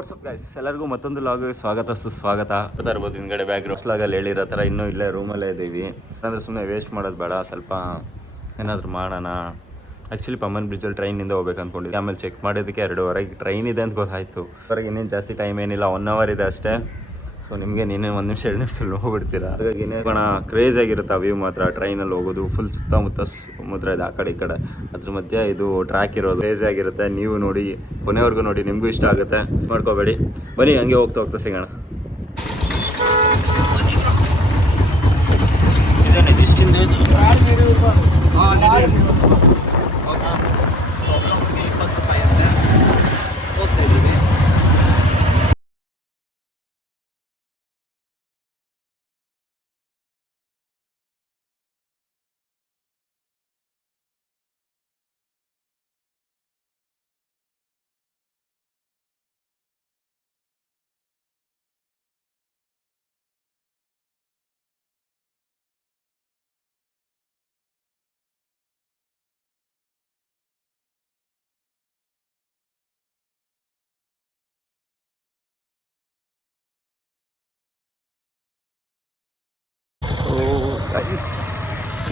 WhatsApp guys, ಎಲ್ಲರಿಗೂ ಮತ್ತೊಂದು log ಸ್ವಾಗತ ಸುಸ್ವಾಗತ. ಬರ್ತಾ ಇರ್ಬೋದು ಹಿಂದ್ಗಡೆ ಬ್ಯಾಕ್ಗ್ರೌಂಡ್ ಲಾಗಲ್ಲಿ ಹೇಳಿರೋ ಥರ ಇನ್ನೂ ಇಲ್ಲೇ ರೂಮಲ್ಲೇ ಇದ್ದೀವಿ. ಅಂದರೆ ಸುಮ್ಮನೆ ವೇಸ್ಟ್ ಮಾಡೋದು ಬೇಡ, ಸ್ವಲ್ಪ ಏನಾದರೂ ಮಾಡೋಣ. ಆ್ಯಕ್ಚುಲಿ ಪಂಬನ್ ಬ್ರಿಡ್ಜಲ್ಲಿ ಟ್ರೈನಿಂದ ಹೋಗ್ಬೇಕು ಅಂದ್ಕೊಂಡಿದ್ದೆ. ಆಮೇಲೆ ಚೆಕ್ ಮಾಡೋದಕ್ಕೆ 2:15 ಟ್ರೈನ್ ಇದೆ ಅಂತ ಗೊತ್ತಾಯಿತು. ಹೊರಗೆ ಇನ್ನೇನು ಜಾಸ್ತಿ ಟೈಮ್ ಏನಿಲ್ಲ, 1 ಅವರ್ ಇದೆ ಅಷ್ಟೇ. ಸೊ ನಿಮಗೆ ನೀನೇ 1 ನಿಮಿಷ 2 ನಿಮಿಷದಲ್ಲಿ ಹೋಗ್ಬಿಡ್ತೀರಾ. ಹಾಗಾಗಿ ಕ್ರೇಜ್ ಆಗಿರುತ್ತೆ ಆ ವ್ಯೂ ಮಾತ್ರ. ಟ್ರೈನಲ್ಲಿ ಹೋಗೋದು ಫುಲ್ ಸುತ್ತಮುತ್ತ ಸಮುದ್ರ ಇದೆ, ಆ ಕಡೆ ಈ ಕಡೆ. ಅದ್ರ ಮಧ್ಯೆ ಇದು ಟ್ರ್ಯಾಕ್ ಇರೋದು ಕ್ರೇಜ್ ಆಗಿರುತ್ತೆ. ನೀವು ನೋಡಿ, ಕೊನೆವರೆಗೂ ನೋಡಿ, ನಿಮಗೂ ಇಷ್ಟ ಆಗುತ್ತೆ. ಮಾಡ್ಕೋಬೇಡಿ, ಬನ್ನಿ ಹಂಗೆ ಹೋಗ್ತಾ ಸಿಗೋಣ.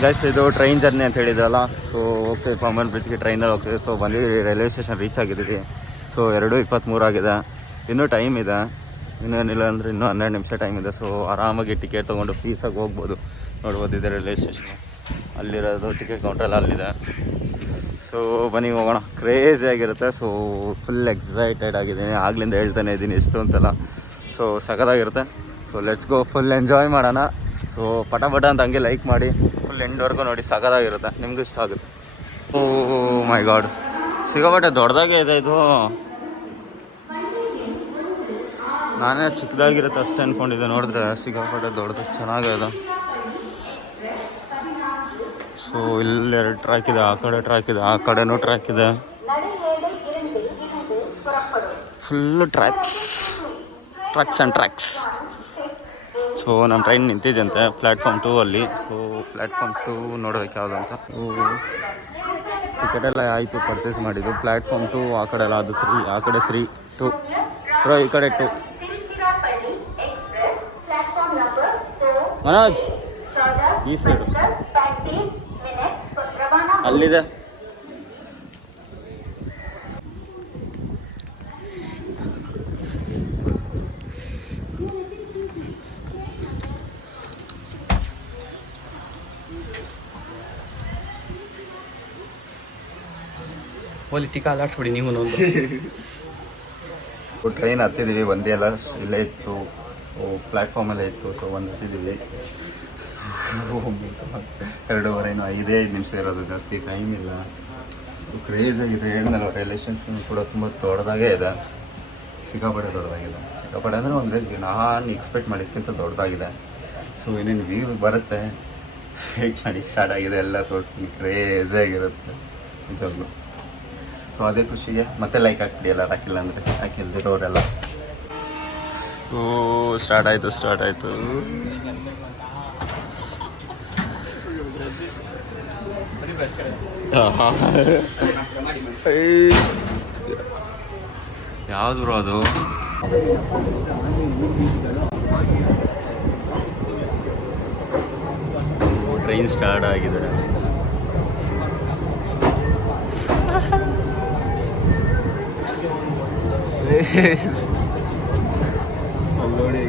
ಗೈಸ್, ಇದು ಟ್ರೈನ್ ಜರ್ನಿ ಅಂತ ಹೇಳಿದ್ರಲ್ಲ. ಸೊ ಹೋಗ್ತೀವಿ ಪಂಬನ್ ಬ್ರಿಡ್ಜ್ಗೆ ಟ್ರೈನಲ್ಲಿ ಹೋಗ್ತೀವಿ. ಸೊ ಬಂದಿದ್ದೀವಿ, ರೈಲ್ವೆ ಸ್ಟೇಷನ್ ರೀಚ್ ಆಗಿದ್ದೀವಿ. ಸೊ 2:23 ಆಗಿದೆ, ಇನ್ನೂ ಟೈಮ್ ಇದೆ. ಇನ್ನೇನಿಲ್ಲ ಅಂದರೆ ಇನ್ನೂ 12 ನಿಮಿಷ ಟೈಮ್ ಇದೆ. ಸೊ ಆರಾಮಾಗಿ ಟಿಕೆಟ್ ತೊಗೊಂಡು ಪೀಸಾಗಿ ಹೋಗ್ಬೋದು. ನೋಡ್ಬೋದು, ಇದೆ ರೈಲ್ವೆ ಸ್ಟೇಷನ್. ಅಲ್ಲಿರೋದು ಟಿಕೆಟ್ ಕೌಂಟ್ರೆಲ್ಲ ಅಲ್ಲಿದೆ. ಸೊ ಬನ್ನಿ ಹೋಗೋಣ. ಕ್ರೇಜಿ ಆಗಿರುತ್ತೆ. ಸೊ ಫುಲ್ ಎಕ್ಸೈಟೆಡ್ ಆಗಿದ್ದೀನಿ, ಆಗ್ಲಿಂದ ಹೇಳ್ತಾನೆ ಇದ್ದೀನಿ ಎಷ್ಟೊಂದು ಸಲ. ಸೊ ಸಖತ್ತಾಗಿರುತ್ತೆ. So let's go, full enjoy ಮಾಡೋಣ. ಸೊ ಪಟ ಅಂತ ಹಂಗೆ ಲೈಕ್ ಮಾಡಿ ಫುಲ್ ಎಂಡ್ವರೆಗೂ ನೋಡಿ, ಸಖತ್ತಾಗಿರುತ್ತೆ, ನಿಮಗೂ ಇಷ್ಟ ಆಗುತ್ತೆ. ಓ ಮೈ ಗಾಡ್, ಸಿಕ್ಕಾಪಟ್ಟೆ ದೊಡ್ಡದಾಗೆ ಇದೆ ಇದು. ನಾನೇ ಚಿಕ್ಕದಾಗಿರುತ್ತೆ ಅಷ್ಟೇ ಅಂದ್ಕೊಂಡಿದ್ದೆ, ನೋಡಿದ್ರೆ ಸಿಕ್ಕಾಪಟ್ಟೆ ದೊಡ್ಡದಾಗಿ ಚೆನ್ನಾಗಿದೆ. ಸೊ ಇಲ್ಲಿ 2 ಟ್ರ್ಯಾಕ್ ಇದೆ, ಆ ಕಡೆ ಟ್ರ್ಯಾಕ್ ಇದೆ, ಆ ಕಡೆನೂ ಟ್ರ್ಯಾಕ್ ಇದೆ. Full tracks and tracks. So ನಮ್ಮ ಟ್ರೈನ್ ನಿಂತಿದ್ದಂತೆ ಪ್ಲ್ಯಾಟ್ಫಾರ್ಮ್ 2 ಅಲ್ಲಿ. ಸೊ ಪ್ಲ್ಯಾಟ್ಫಾರ್ಮ್ 2 ನೋಡ್ಬೇಕು ಯಾವುದಂತ. ಟಿಕೆಟೆಲ್ಲ ಆಯಿತು, ಪರ್ಚೇಸ್ ಮಾಡಿದ್ದು. ಪ್ಲ್ಯಾಟ್ಫಾರ್ಮ್ 2 ಆ ಕಡೆ ಎಲ್ಲ, ಅದು 3, ಆ ಕಡೆ 3, 2 ಬ್ರೋ, ಈ ಕಡೆ 2. ಮನೋಜ್ ಈ ಸೈಡು ಅಲ್ಲಿದೆ. ಓಲಿ ಟಿಕ ಅಲಾಡ್ಸ್ಬಿಡಿ ನೀವು. ಟ್ರೈನ್ ಹತ್ತಿದ್ದೀವಿ, ಒಂದೇ ಎಲ್ಲ ಇಲ್ಲೇ ಇತ್ತು, ಪ್ಲ್ಯಾಟ್ಫಾರ್ಮಲ್ಲೇ ಇತ್ತು. ಸೊ ಒಂದು ಹತ್ತಿದ್ದೀವಿ. 2:15 5 ನಿಮಿಷ ಇರೋದು, ಜಾಸ್ತಿ ಟೈಮ್ ಇಲ್ಲ. ಕ್ರೇಜ್ ಆಗಿದೆ. ಹೇಳಿದ್ನಲ್ಲ, ರೈಲ್ವೆ ಸ್ಟೇಷನ್ ಕೂಡ ತುಂಬ ದೊಡ್ಡದಾಗೇ ಇದೆ, ಸಿಕ್ಕಾಪಟ್ಟೆ ದೊಡ್ಡದಾಗಿದೆ. ಸಿಕ್ಕಾಪಟ್ಟೆ ಅಂದರೆ ಒಂದು ರೇಂಜ್ಗೆ ನಾನು ಎಕ್ಸ್ಪೆಕ್ಟ್ ಮಾಡಿದ್ದಕ್ಕಿಂತ ದೊಡ್ಡದಾಗಿದೆ. ಸೊ ಏನೇನು ವ್ಯೂ ಬರುತ್ತೆ ವೇಟ್ ಮಾಡಿ, ಸ್ಟಾರ್ಟ್ ಆಗಿದೆ, ಎಲ್ಲ ತೋರಿಸ್ತೀನಿ. ಕ್ರೇಜ್ ಆಗಿರುತ್ತೆ ನಿಜವಾಗ್ಲೂ. ಸೊ ಅದೇ ಖುಷಿಗೆ ಮತ್ತೆ ಲೈಕ್ ಹಾಕ್ಬಿಡಿ, ಎಲ್ಲ ಹಾಕಿಲ್ಲ ಅಂದರೆ, ಹಾಕಿಲ್ದಿರೋರೆಲ್ಲ. ಓ ಸ್ಟಾರ್ಟ್ ಆಯಿತು. ಯಾವ್ದು ಬ್ರೋ ಅದು? ಟ್ರೈನ್ ಸ್ಟಾರ್ಟ್ ಆಗಿದೆ. ನೋಡಿ,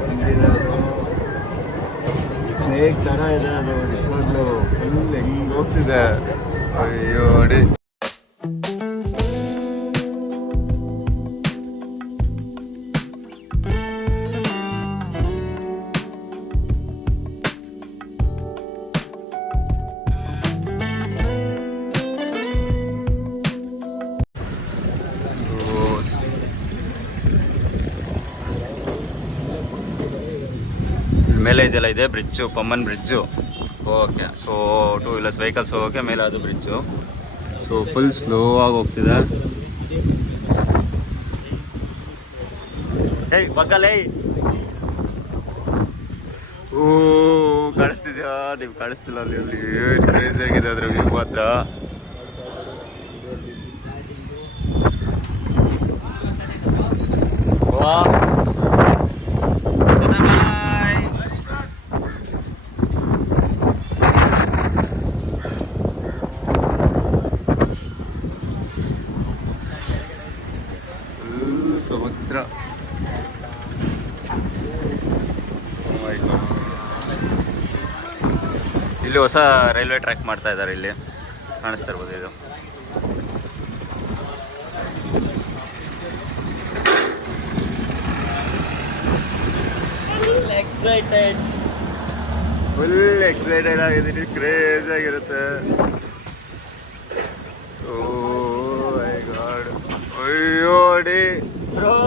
ಸ್ನೇಕ್ ಥರ ಇದೆ ಅದು, ನಿಜವಾಗ್ಲೂ ಫುಲ್ ಹೆಂಗೆ ಹೋಗ್ತಿದೆ. ಅಯ್ಯೋ ನೋಡಿ. ಮೇಲೆ ಇದೆಲ್ಲ ಇದೆ bridge, Pamban bridge. Okay, so 2 wheelers vehicles ಹೋಗೋಕ್ಕೆ ಮೇಲೆ ಅದು ಬ್ರಿಡ್ಜು. ಸೊ ಫುಲ್ ಸ್ಲೋ ಆಗಿ ಹೋಗ್ತಿದೆ. ಏಯ್ ಬಗ್ಗಲೇ, ಓ ಕಾಣಿಸ್ತಿದ್ಯಾ? ನೀವು ಕಾಣಿಸ್ತಿಲ್ಲ ಅಲ್ಲಿ. ಕ್ರೇಜಿ ಆಗಿದೆ ಅದ್ರ ವ್ಯೂ ಮಾತ್ರ. ವಾ ಸಮುದ್ರ. ಇಲ್ಲಿ ಹೊಸ ರೈಲ್ವೆ ಟ್ರ್ಯಾಕ್ ಮಾಡ್ತಾ ಇದ್ದಾರೆ, ಇಲ್ಲಿ ಕಾಣಿಸ್ತಾ ಇರ್ಬೋದು ಇದು. ಫುಲ್ ಎಕ್ಸೈಟೆಡ್ ಆಗಿದ್ದೀನಿ, ಕ್ರೇಜ್ ಆಗಿರುತ್ತೆ. ಓ ಮೈ ಗಾಡ್, ಅಯ್ಯೋಡಿ ಬ್ರೋ.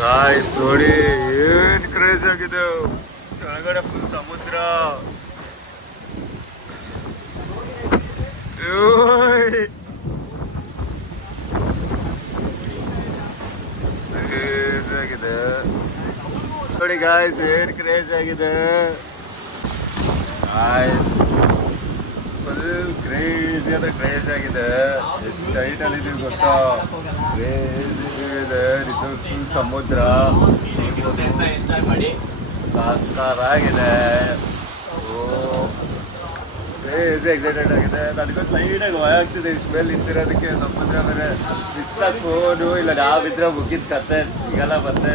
ಗಾಯ್ಸ್ ನೋಡಿ ಏನ್ ಕ್ರೇಜ್ ಆಗಿದೆ, ಕೆಳಗಡೆ ಫುಲ್ ಸಮುದ್ರ. ಕ್ರೇಜ್ ಆಗಿದೆ ನೋಡಿ ಗಾಯ್ಸ್, ಏನ್ ಕ್ರೇಜ್ ಆಗಿದೆ ಗಾಯ್ಸ್, ಫುಲ್ ಕ್ರೇಜ್ ಅಂದ್ರೆ ಕ್ರೇಜ್ ಆಗಿದೆ. ಎಷ್ಟು ಟೈಟಲ್ ಇದೀವಿ ಗೊತ್ತಾ, ಕ್ರೇಜ್ ಇದೆ. ಇದು ಫುಲ್ ಸಮುದ್ರ ಸಾಕಾಗಿದೆ. ಕ್ರೇಜ್ ಎಕ್ಸೈಟೆಡ್ ಆಗಿದೆ. ನನಗೊಂದು ಲೈಟಾಗಿ ಭಯ ಆಗ್ತಿದೆ ಇಷ್ಟು ಮೇಲೆ ನಿಂತಿರೋದಕ್ಕೆ. ಸಮುದ್ರ ಬೇರೆ ಮಿಸ್ ಆಗಿ ಫೋನು ಇಲ್ಲ, ನಾವಿದ್ರೆ ಮುಗಿದ ಕತೆ ಸಿಗಲ್ಲ ಮತ್ತೆ.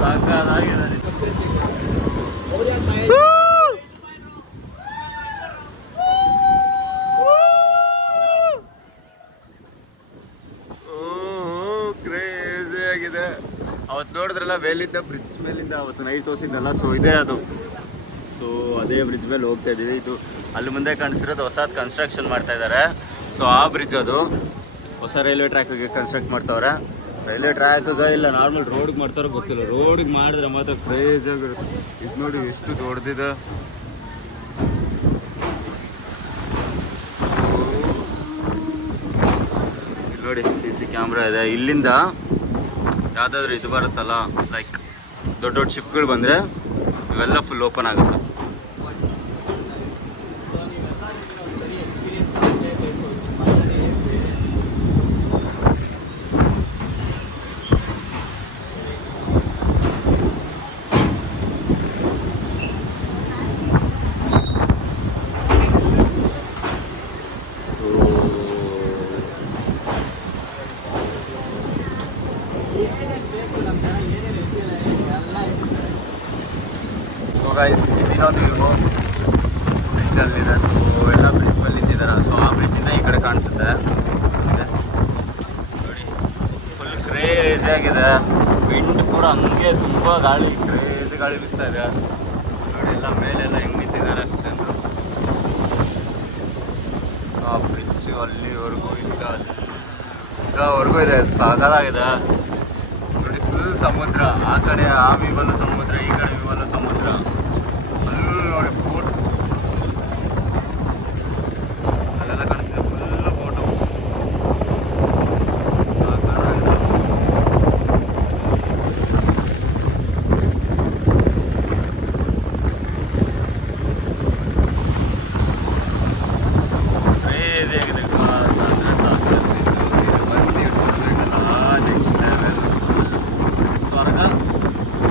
ಸಾಕಾಗಿದೆ. ಕ್ರೇಜಿ ಆಗಿದೆ. ಅವತ್ತು ನೋಡಿದ್ರಲ್ಲ ಮೇಲಿಂದ, ಬ್ರಿಡ್ಜ್ ಮೇಲಿಂದ ಅವತ್ತು ನೈಟ್ ತೋರಿಸಿದ್ನಲ್ಲ, ಸೊ ಇದೇ ಅದು. ಸೊ ಅದೇ ಬ್ರಿಡ್ಜ್ ಮೇಲೆ ಹೋಗ್ತಾ ಇದ್ದೀವಿ. ಇದು ಅಲ್ಲಿ ಮುಂದೆ ಕಾಣಿಸ್ತಿರೋದು ಹೊಸದು ಕನ್ಸ್ಟ್ರಕ್ಷನ್ ಮಾಡ್ತಾ ಇದ್ದಾರೆ. ಸೊ ಆ ಬ್ರಿಡ್ಜ್ ಅದು ಹೊಸ ರೈಲ್ವೆ ಟ್ರ್ಯಾಕಿಗೆ ಕನ್ಸ್ಟ್ರಕ್ಟ್ ಮಾಡ್ತಾವ್ರೆ. ರೈಲ್ವೆ ಟ್ರ್ಯಾಕ್ಗೆ ಇಲ್ಲ ನಾರ್ಮಲ್ ರೋಡ್ಗೆ ಮಾಡ್ತಾರೋ ಗೊತ್ತಿಲ್ಲ. ರೋಡಿಗೆ ಮಾಡಿದ್ರೆ ಮಾತ್ರ ಕ್ರೇಜ್ ಆಗಿರುತ್ತೆ. ಇದು ನೋಡಿ ಎಷ್ಟು ದೊಡ್ಡದಿದೆ. ಇಲ್ಲಿ ನೋಡಿ CC ಕ್ಯಾಮ್ರಾ ಇದೆ. ಇಲ್ಲಿಂದ ಯಾವುದಾದ್ರೂ ಇದು ಬರುತ್ತಲ್ಲ, ಲೈಕ್ ದೊಡ್ಡ ದೊಡ್ಡ ಶಿಪ್ಗಳು ಬಂದರೆ ಇವೆಲ್ಲ ಫುಲ್ ಓಪನ್ ಆಗುತ್ತೆ. ಗೈಸ್ ಇದಿರೋದು ಇವು ಬ್ರಿಡ್ಜಲ್ಲಿದೆ. ಸೊ ಎಲ್ಲ ಬ್ರಿಡ್ಜ್ ಮೇಲೆ ನಿಂತಿದ್ದಾರೆ. ಸೊ ಆ ಬ್ರಿಡ್ಜಿಂದ ಈ ಕಡೆ ಕಾಣಿಸುತ್ತೆ ನೋಡಿ, ಫುಲ್ ಕ್ರೇಜಿ ಆಗಿದೆ. ವಿಂಡ್ ಕೂಡ ಹಂಗೆ ತುಂಬ ಗಾಳಿ, ಕ್ರೇಜಿ ಗಾಳಿ ಬೀಸ್ತಾ ಇದೆ ನೋಡಿ. ಎಲ್ಲ ಮೇಲೆಲ್ಲ ಹೆಂಗೆ ನಿಂತಿದ್ದಾರೆ ಅಂತ. ಆ ಬ್ರಿಡ್ಜು ಅಲ್ಲಿವರೆಗೂ ಇಲ್ಲಿವರೆಗೂ ಇದೆ, ಸಾಕಾಗಿದೆ ನೋಡಿ. ಫುಲ್ ಸಮುದ್ರ, ಆ ಕಡೆ ಆ ವಿವಲ್ಲ ಸಮುದ್ರ, ಈ ಕಡೆ ವಿವಲ್ಲ ಸಮುದ್ರ. ನೋಡಿ ಬೋಟ್ ಅಲ್ಲೆಲ್ಲ ಕಾಣಿಸ್ತಿದೆ, ಫುಲ್ ಬೋಟು. ಕ್ರೇಜಿ ಆಗಿದೆ ಅಂದರೆ ಸಾಕು. ಬಂದು ನೋಡ್ಬೇಕಲ್ಲ, ನೆಕ್ಸ್ಟ್ ಲೆವೆಲ್. ಸ್ವರ್ಗ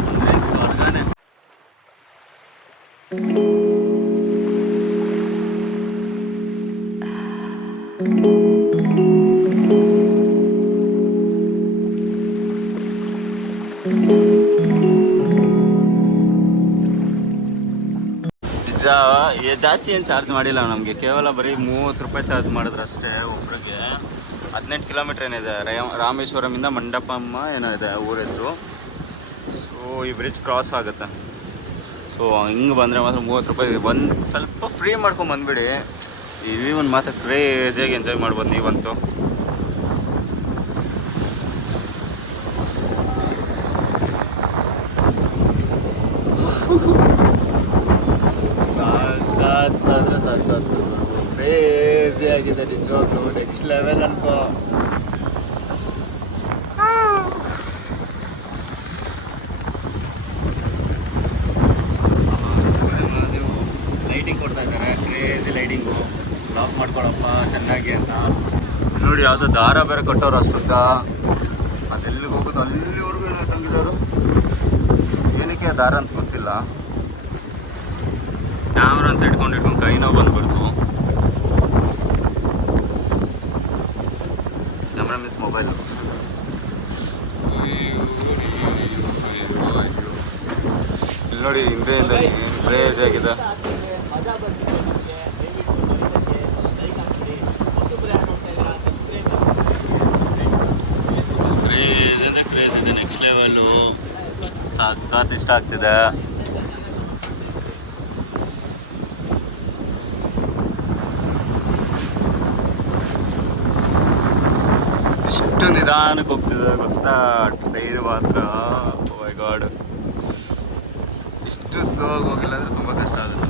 ಅಂದರೆ ಸ್ವರ್ಗನೇ. ಜಾಸ್ತಿ ಏನು ಚಾರ್ಜ್ ಮಾಡಿಲ್ಲ ನಮಗೆ, ಕೇವಲ ಬರೀ 30 ರೂಪಾಯಿ ಚಾರ್ಜ್ ಮಾಡಿದ್ರು ಅಷ್ಟೇ ಒಬ್ರಿಗೆ. 18 ಕಿಲೋಮೀಟ್ರ್ ಏನಿದೆ, ರಾಮೇಶ್ವರಮಿಂದ ಮಂಡಪಮ್ಮ ಏನೋ ಇದೆ ಊರ ಹೆಸರು. ಸೊ ಈ ಬ್ರಿಡ್ಜ್ ಕ್ರಾಸ್ ಆಗುತ್ತೆ. ಸೊ ಹಿಂಗೆ ಬಂದರೆ ಮಾತ್ರ 30 ರೂಪಾಯಿ. ಒಂದು ಸ್ವಲ್ಪ ಫ್ರೀ ಮಾಡ್ಕೊಂಡು ಬಂದುಬಿಡಿ, ಈ ಒಂದು ಮಾತ್ರ ಕ್ರೇಜಿಯಾಗಿ ಎಂಜಾಯ್ ಮಾಡ್ಬೋದು ನೀವಂತೂ. ಸಾಕಾದ್ರೆ ಸಾಕಾಗ್ತದೆ, ಕ್ರೇಜಿ ಆಗಿದೆ ನಿಜವಾಗ್ಲೂ, ನೆಕ್ಸ್ಟ್ ಲೆವೆಲ್ ಅನ್ಕೋ. ಲೈಟಿಂಗ್ ಕೊಡ್ತಾ ಇದ್ದಾರೆ, ಕ್ರೇಜಿ ಲೈಟಿಂಗು. ಲಾಕ್ ಮಾಡ್ಕೊಳಪ್ಪ ಚೆನ್ನಾಗಿ ಅಂತ ನೋಡಿ. ಯಾವುದೋ ದಾರ ಬೇರೆ ಕಟ್ಟೋರು ಅಷ್ಟುದ್ದ, ಅದೆಲ್ಲಿಗೆ ಹೋಗೋದು ಅಲ್ಲಿವರೆಗೂ ಏನೋ ತಂಗಿರೋರು. ಏನಕ್ಕೆ ದಾರ ಅಂತ ಗೊತ್ತಿಲ್ಲ. ಕ್ಯಾಮ್ರಾ ಅಂತ ಇಟ್ಕೊಂಡು ಕೈ ನೋವು ಬಂದ್ಬಿಡ್ತು. Camera miss mobile. ಇಲ್ಲಿ ನೋಡಿ ಹಿಂದೆಯಿಂದ ಕ್ರೇಜ್ ಆಗಿದೆ. ಕ್ರೇಜ್ ಇದೆ ನೆಕ್ಸ್ಟ್ ಲೆವೆಲ್ಲು. ಸಖತ್ ಇಷ್ಟ ಆಗ್ತಿದೆ. ಎಷ್ಟು ನಿಧಾನಕ್ಕೆ ಹೋಗ್ತಿದೆ ಗೊತ್ತಾ ಟ್ರೈನ್ ಮಾತ್ರ. ಓ ಮೈ ಗಾಡ್, ಇಷ್ಟು ಸ್ಲೋ ಆಗಿ ಹೋಗಿಲ್ಲ ಅಂದರೆ ತುಂಬ ಕಷ್ಟ ಆಗುತ್ತೆ.